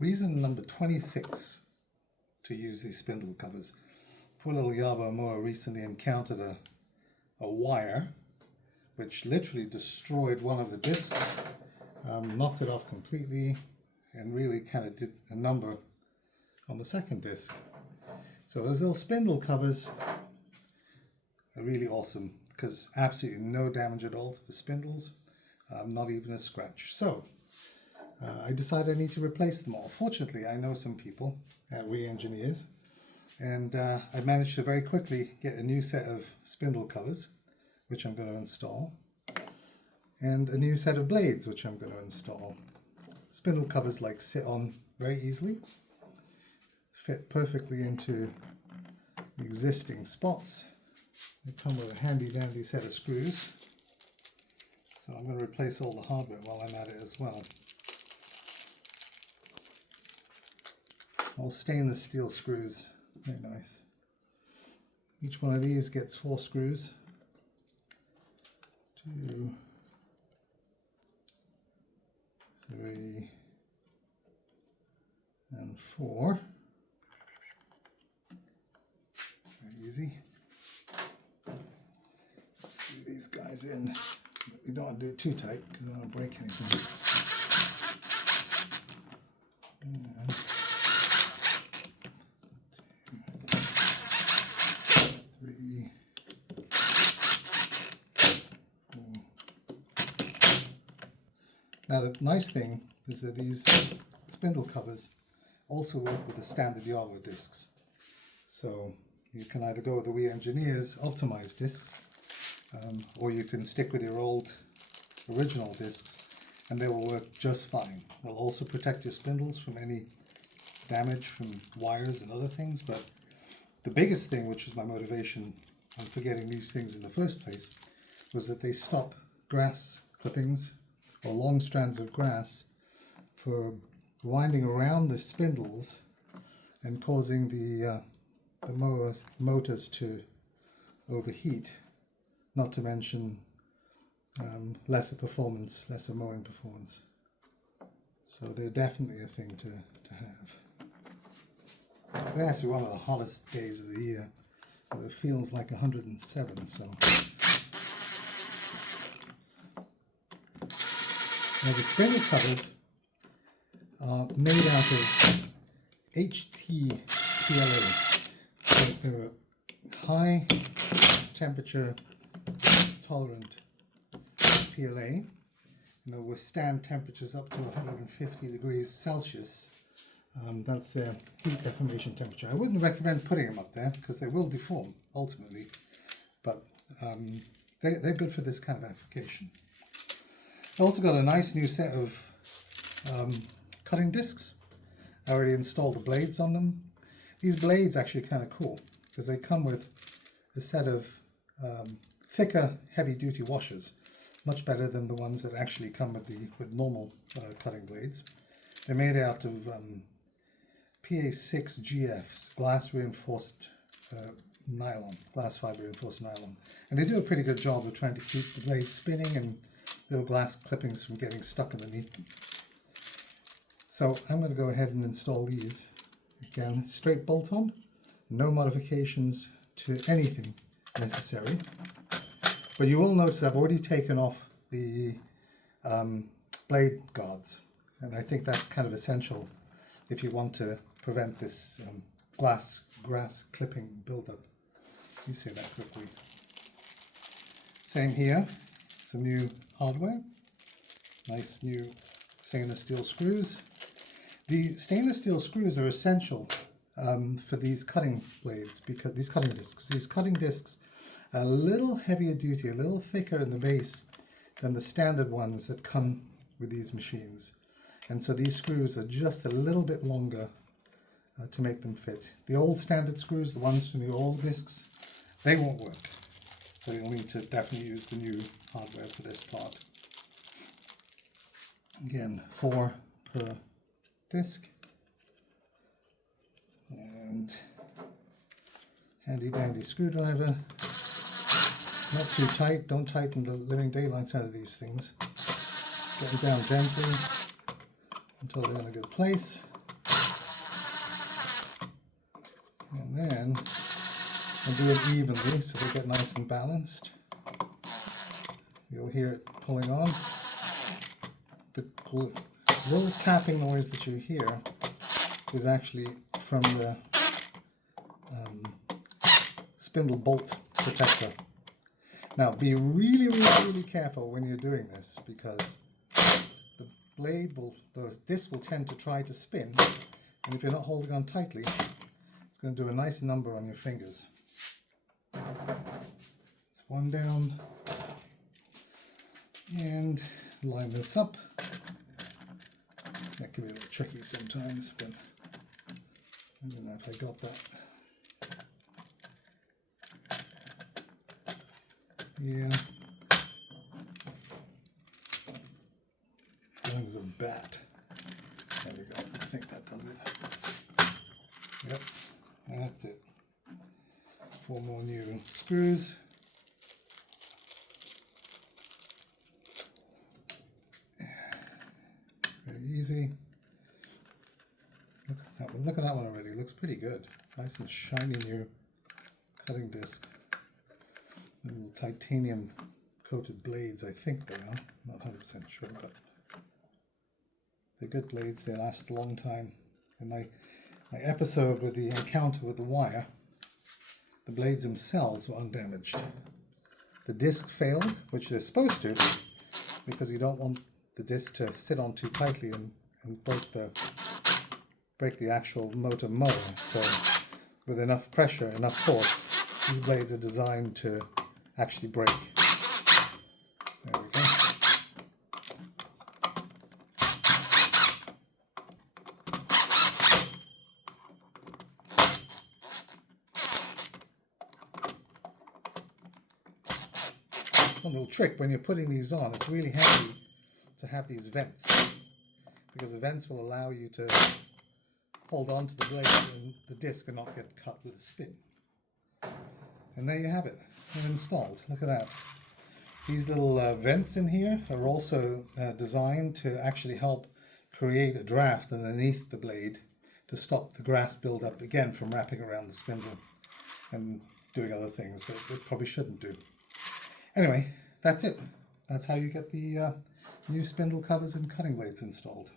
Reason number 26 to use these spindle covers. Poor little Yarbo mower recently encountered a wire which literally destroyed one of the discs, knocked it off completely, and really kind of did a number on the second disc. So those little spindle covers are really awesome because absolutely no damage at all to the spindles, not even a scratch. So I decided I need to replace them all. Fortunately, I know some people, we engineers, and I managed to very quickly get a new set of spindle covers, which I'm going to install, and a new set of blades, which I'm going to install. Spindle covers sit on very easily, fit perfectly into the existing spots. They come with a handy dandy set of screws. So I'm going to replace all the hardware while I'm at it as well. All stainless steel screws, very nice. Each one of these gets 4 screws. 2, 3, and 4. Very easy. Let's screw these guys in. We don't want to do it too tight because I don't want to break anything. And 3, 4. Now the nice thing is that these spindle covers also work with the standard Yarbo discs. So you can either go with the We Engineers optimized discs, or you can stick with your old original discs and they will work just fine. They'll also protect your spindles from any damage from wires and other things, but the biggest thing, which was my motivation for getting these things in the first place, was that they stop grass clippings or long strands of grass for winding around the spindles and causing the motors to overheat, not to mention lesser performance, lesser mowing performance. So they're definitely a thing to have. They're actually one of the hottest days of the year. It feels like 107, so. Now the spindle covers are made out of HT PLA. So they're a high temperature tolerant PLA, and they'll withstand temperatures up to 150 degrees Celsius. That's their heat deformation temperature. I wouldn't recommend putting them up there because they will deform ultimately, but they're good for this kind of application. I also got a nice new set of cutting discs. I already installed the blades on them. These blades actually are kind of cool because they come with a set of thicker heavy-duty washers, much better than the ones that actually come with normal cutting blades. They're made out of PA6GF, glass reinforced nylon, glass fiber reinforced nylon, and they do a pretty good job of trying to keep the blades spinning and little glass clippings from getting stuck underneath them. So I'm going to go ahead and install these. Again, straight bolt-on, no modifications to anything necessary. But you will notice I've already taken off the blade guards, and I think that's kind of essential if you want to prevent this grass clipping buildup. You say that quickly. Same here, some new hardware, nice new stainless steel screws. The stainless steel screws are essential for these cutting blades, because these cutting discs are a little heavier duty, a little thicker in the base than the standard ones that come with these machines. And so these screws are just a little bit longer to make them fit. The old standard screws, the ones from the old discs, they won't work. So you'll need to definitely use the new hardware for this part. Again, 4 per disc. And handy dandy screwdriver. Not too tight, don't tighten the living daylights out of these things. Get them down gently until they're in a good place. And then I'll do it evenly so they get nice and balanced. You'll hear it pulling on. The little tapping noise that you hear is actually from the spindle bolt protector. Now be really, really, really careful when you're doing this, because the disc will tend to try to spin, and if you're not holding on tightly, it's going to do a nice number on your fingers. It's one down, and line this up. That can be a little tricky sometimes, but I don't know if I got that. Yeah. Long as a bat. There we go. I think that does it. Yep. That's it. 4 more new screws. Very easy. Look at that one already. Looks pretty good. Nice and shiny new cutting disc. Little titanium coated blades, I think they are. Not 100% sure, but they're good blades. They last a long time. In my episode with the encounter with the wire, the blades themselves were undamaged. The disc failed, which they're supposed to, because you don't want the disc to sit on too tightly and break the actual motor. So with enough pressure, enough force, these blades are designed to actually break. There we go. One little trick when you're putting these on, it's really handy to have these vents, because the vents will allow you to hold on to the blade and the disc and not get cut with a spin. And there you have it, they're installed. Look at that. These little vents in here are also designed to actually help create a draft underneath the blade to stop the grass buildup again from wrapping around the spindle and doing other things that it probably shouldn't do. Anyway, that's it. That's how you get the new spindle covers and cutting blades installed.